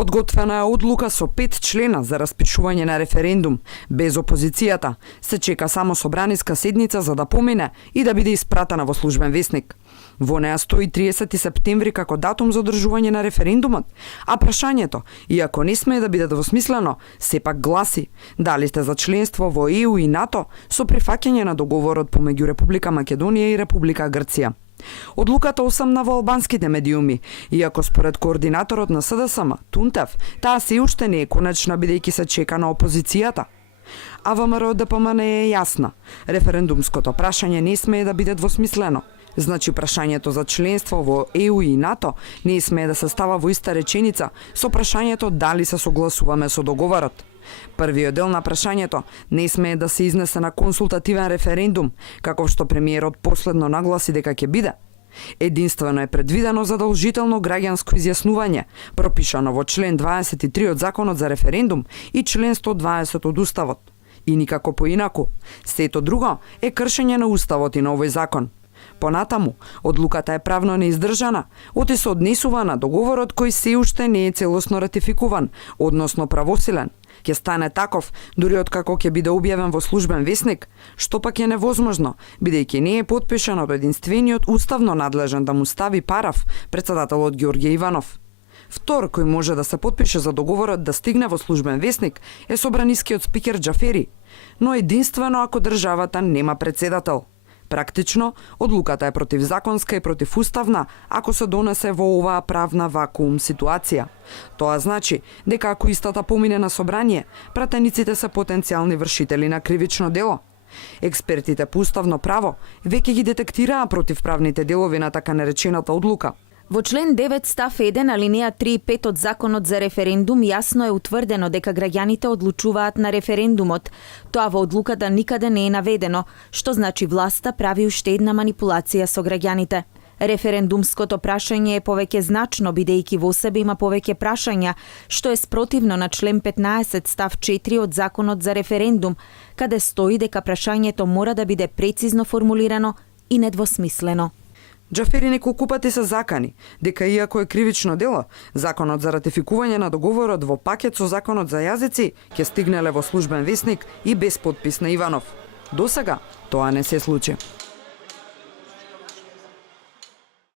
Подготвена е одлука со 5 члена за распишување на референдум без опозицијата. Се чека само собраниска седница за да помине и да биде испратена во службен весник. Во неа стои 30 септември како датум за одржување на референдумот, а прашањето, иако не смее да биде двосмислено, сепак гласи: дали сте за членство во ЕУ и НАТО со прифаќање на договорот помеѓу Република Македонија и Република Грција. Одлуката осамна во албанските медиуми, иако според координаторот на СДСМ, Тунтев, таа се уште не е конечна бидејќи се чека на опозицијата. А ВМРО ДПМН е јасна. Референдумското прашање не смее да биде двосмислено. Значи прашањето за членство во ЕУ и НАТО не смее да се става во иста реченица со прашањето дали се согласуваме со договорот. Првиот дел на прашањето не смее да се изнесе на консултативен референдум, како што премиерот последно нагласи дека ќе биде. Единствено е предвидено задолжително граѓанско изјаснување, пропишано во член 23 од Законот за референдум и член 120 од Уставот. И никако поинаку. Сето друго е кршење на Уставот и на овој закон. Понатаму, одлуката е правно неиздржана, оти се однесува на договорот кој се уште не е целосно ратификуван, односно правосилен. Ќе стане таков, дури откако ќе биде објавен во службен весник, што пак е невозможно, бидејќи не е потпишан од единствениот уставно надлежен да му стави параф, председателот Ѓорѓе Иванов. Втор кој може да се потпише за договорот да стигне во службен весник е собранискиот спикер Џафери, но единствено ако државата нема председател. Практично, одлуката е противзаконска и противуставна ако се донесе во оваа правна вакуум ситуација. Тоа значи дека ако истата помине на собрание, пратениците се потенцијални вршители на кривично дело. Експертите по уставно право веќе ги детектираа противправните делови на така наречената одлука. Во член 9 став 1 алинеја 3 и 5 од Законот за референдум јасно е утврдено дека граѓаните одлучуваат на референдумот. Тоа во одлуката никаде не е наведено, што значи власта прави уште една манипулација со граѓаните. Референдумското прашање е повеќе значно бидејќи во себе има повеќе прашања, што е спротивно на член 15 став 4 од Законот за референдум, каде стои дека прашањето мора да биде прецизно формулирано и недвосмислено. Џафери неколку пати се закани дека иако е кривично дело, Законот за ратификување на договорот во пакет со Законот за јазици ќе стигнеле во службен весник и без подпис на Иванов. Досега тоа не се случи.